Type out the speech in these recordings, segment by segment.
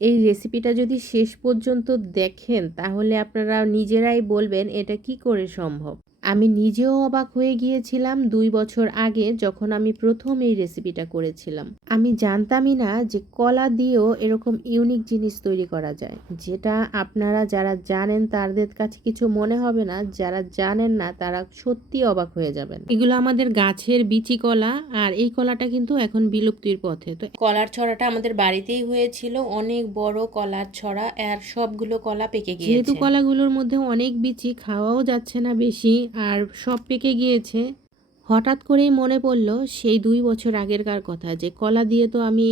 এই রেসিপিটা যদি শেষ পর্যন্ত দেখেন তাহলে আপনারা নিজেরাই বলবেন এটা কি করে সম্ভব? আমি নিজেও অবাক হয়ে গিয়েছিলাম দুই বছর আগে যখন আমি প্রথম এই রেসিপিটা করেছিলাম। আমি জানতামই না যে কলা দিয়েও এরকম ইউনিক জিনিস তৈরি করা যায়। যেটা আপনারা যারা জানেন তাদের কাছে কিছু মনে হবে না, যারা জানেন না তারা সত্যি অবাক হয়ে যাবেন। এগুলো আমাদের গাছের বিচি কলা আর এই কলাটা কিন্তু এখন বিলুপ্তির পথে। তো কলার ছড়াটা আমাদের বাড়িতেই হয়েছিল, অনেক বড় কলার ছড়া আর সবগুলো কলা পেকে গিয়েছে। যেহেতু কলাগুলোর মধ্যে অনেক বিচি, খাওয়াও যাচ্ছে না বেশি আর সব পেকে গিয়েছে। হঠাৎ করেই মনে পড়ল সেই দুই বছর আগেরকার কথা যে কলা দিয়ে তো আমি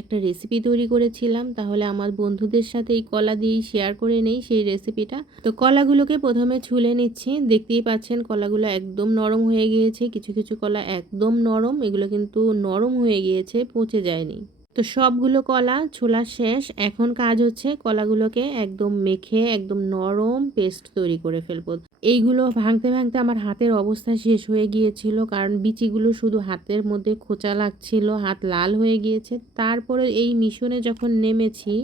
একটা রেসিপি তৈরি করেছিলাম, তাহলে আমার বন্ধুদের সাথে এই কলা দিয়েই শেয়ার করে নেই সেই রেসিপিটা তো কলাগুলোকে প্রথমে ছুলে নিচ্ছি, দেখতেই পাচ্ছেন কলাগুলো একদম নরম হয়ে গিয়েছে, কিছু কিছু কলা একদম নরম, এগুলো কিন্তু নরম হয়ে গিয়েছে, পচে যায়নি। তো সবগুলো কলা ছোলা শেষ। এখন কাজ হচ্ছে কলাগুলোকে একদম মেখে, একদম নরম পেস্ট তৈরি করে ফেলব। এইগুলো ভাঙতে ভাঙতে আমার হাতের অবস্থা শেষ হয়ে গিয়েছিল, কারণ বিচিগুলো শুধু হাতের মধ্যে খোঁচা লাগছিল, হাত লাল হয়ে গিয়েছে। তারপরে এই মিশনে যখন নেমেছি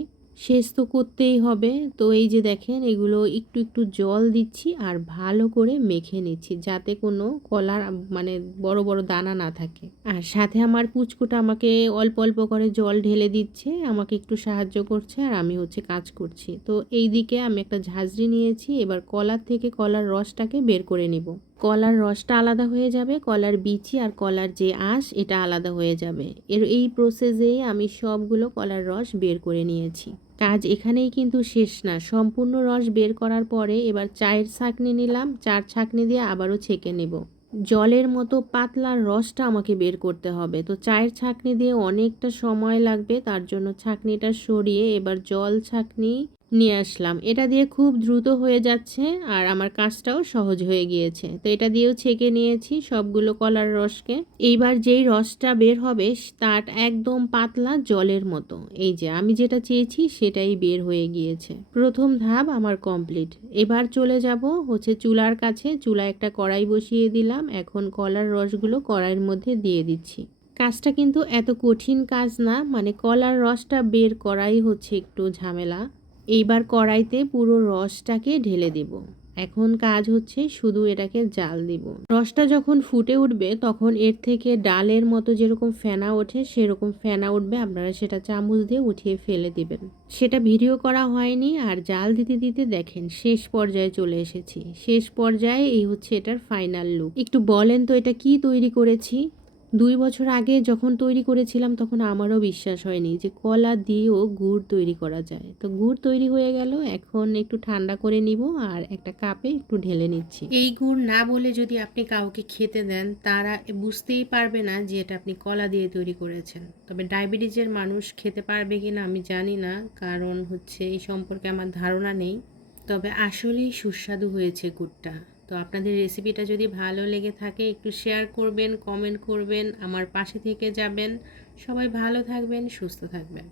শেষ তো করতেই হবে। তো এই যে দেখেন, এগুলো একটু একটু জল দিচ্ছি আর ভালো করে মেখে নিচ্ছি যাতে কোনো কলার মানে বড় বড় দানা না থাকে। আর সাথে আমার পুচকুটা আমাকে অল্প অল্প করে জল ঢেলে দিচ্ছে, আমাকে একটু সাহায্য করছে আর আমি হচ্ছে কাজ করছি। তো এই দিকে আমি একটা ঝাঁঝরি নিয়েছি, এবার কলার থেকে কলার রসটাকে বের করে নিব। কলার রসটা আলাদা হয়ে যাবে, কলার বিচি আর কলার যে আঁশ, এটা আলাদা হয়ে যাবে। এর এই প্রসেসেই আমি সবগুলো কলার রস বের করে নিয়েছি। কাজ এখানেই কিন্তু শেষ না। সম্পূর্ণ রস বের করার পরে এবার চায়ের ছাঁকনি নিলাম, চার ছাঁকনি দিয়ে আবারও ছেঁকে নেব। জলের মতো পাতলার রসটা আমাকে বের করতে হবে। তো চায়ের ছাঁকনি দিয়ে অনেকটা সময় লাগবে, তার জন্য ছাঁকনিটা সরিয়ে এবার জল ছাঁকনি নিয়ে আসলাম। এটা দিয়ে খুব দ্রুত হয়ে যাচ্ছে আর আমার কাজটাও সহজ হয়ে গিয়েছে। তো এটা দিয়েও ছেঁকে নিয়েছি সবগুলো কলার রসকে। এইবার যেই রসটা বের হবে তার একদম পাতলা জলের মতো। এই যে, আমি যেটা চেয়েছি সেটাই বের হয়ে গিয়েছে। প্রথম ধাপ আমার কমপ্লিট। এবার চলে যাব হচ্ছে চুলার কাছে। চুলা একটা কড়াই বসিয়ে দিলাম। এখন কলার রসগুলো কড়াইয়ের মধ্যে দিয়ে দিচ্ছি। কাজটা কিন্তু এত কঠিন কাজ না। মানে কলার রসটা বের করাই হচ্ছে একটু ঝামেলা। এইবার কড়াইতে পুরো রসটাকে ঢেলে দিব। এখন কাজ হচ্ছে শুধু এটাকে জাল দিব। রসটা যখন ফুটে উঠবে, তখন এর থেকে ডালের মতো যেরকম ফেনা ওঠে, সেরকম ফেনা উঠবে। আপনারা সেটা চামচ দিয়ে উঠিয়ে ফেলে দিবেন। সেটা ভিডিও করা হয়নি আর জাল দিতে দিতে দেখেন, শেষ পর্যায়ে চলে এসেছি। শেষ পর্যায়ে এই হচ্ছে এটার ফাইনাল লুক। একটু বলেন তো এটা কি তৈরি করেছি? দুই বছর আগে যখন তৈরি করেছিলাম, তখন আমারও বিশ্বাস হয়নি যে কলা দিয়েও গুড় তৈরি করা যায়। তো গুড় তৈরি হয়ে গেল, এখন একটু ঠান্ডা করে নিব আর একটা কাপে একটু ঢেলে নিচ্ছি। এই গুড় না বলে যদি আপনি কাউকে খেতে দেন, তারা বুঝতেই পারবে না যে এটা আপনি কলা দিয়ে তৈরি করেছেন। তবে ডায়াবেটিসের মানুষ খেতে পারবে কি না আমি জানি না, কারণ হচ্ছে এই সম্পর্কে আমার ধারণা নেই। তবে আসলেই সুস্বাদু হয়েছে গুড়টা। তো আপনাদের রেসিপিটা যদি ভালো লেগে থাকে, একটু শেয়ার করবেন কমেন্ট করবেন, আমার পাশে থেকে যাবেন। সবাই ভালো থাকবেন, সুস্থ থাকবেন।